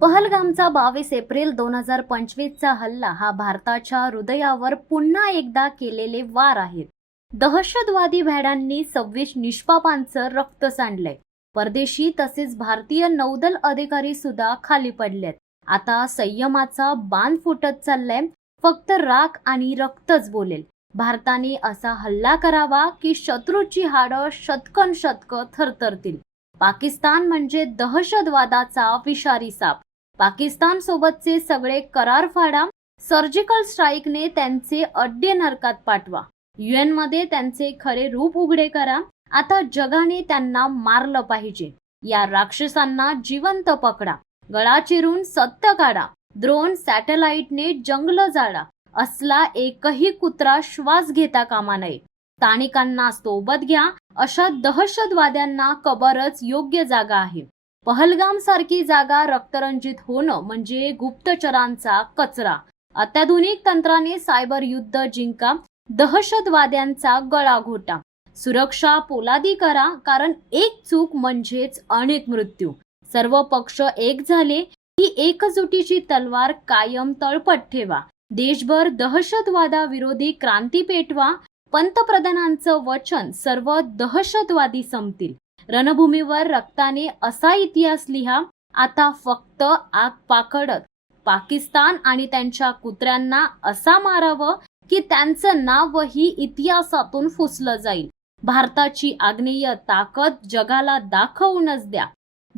पहलगामचा बावीस एप्रिल दोन हजार पंचवीसचा हल्ला हा भारताच्या हृदयावर पुन्हा एकदा केलेले वार आहेत. दहशतवादी भॅडांनी सव्वीस निष्पापांचं रक्त सांडलंय. परदेशी तसेच भारतीय नौदल अधिकारी सुद्धा खाली पडलेत. आता संयमाचा बांध फुटत चाललाय. फक्त राख आणि रक्तच बोलेल. भारताने असा हल्ला करावा की शत्रूची हाडं शतकन शतक थरथरतील. पाकिस्तान म्हणजे दहशतवादाचा विषारी साप. पाकिस्तान सोबतचे सगळे करार फाडा सर्जिकल स्ट्राईकने त्यांचे अड्डे नरकात पाठवा. युएनमध्ये त्यांचे खरे रूप उघडे करा. आता जगाने त्यांना मारलं पाहिजे. या राक्षसांना जिवंत पकडा. गळा चिरून सत्य काढा. द्रोण सॅटेलाइटने जंगल जाळा. असला एकही कुत्रा श्वास घेता कामा नये. स्थानिकांना सोबत घ्या. अशा दहशतवाद्यांना कबरच योग्य जागा आहे. पहलगाम सारखी जागा रक्तरंजित होणं म्हणजे गुप्तचरांचा कचरा. अत्याधुनिक तंत्राने सायबर युद्ध जिंका दहशतवाद्यांचा गळा घोटा सुरक्षा पोलादी करा कारण एक चूक म्हणजेच अनेक मृत्यू. सर्व पक्ष एक झाले की एकजुटीची तलवार कायम तळपट ठेवा. देशभर दहशतवादाविरोधी क्रांती पेटवा. पंतप्रधानांचं वचन सर्व दहशतवादी संपतील. रणभूमीवर रक्ताने असा इतिहास लिहा आता फक्त आग पाकडत पाकिस्तान आणि त्यांच्या कुत्र्यांना असा मारावं की त्यांचं नावही इतिहासातून फुसलं जाईल. भारताची आग्नेय ताकद जगाला दाखवूनच द्या.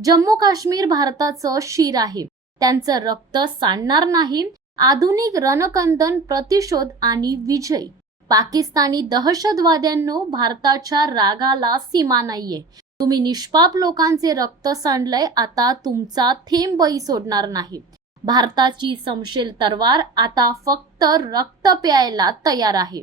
जम्मू काश्मीर भारताचं शिर आहे. त्यांचं रक्त सांडणार नाही. आधुनिक रणकंदन प्रतिशोध आणि विजय. पाकिस्तानी दहशतवाद्यांनो भारताच्या रागाला सीमा नाहीये. तुम्ही निष्पाप लोकांचे रक्त सांडलंय आता तुमचा थेंब बळी सोडणार नाही. भारताची समशेल तरवार आता फक्त रक्त प्यायला तयार आहे.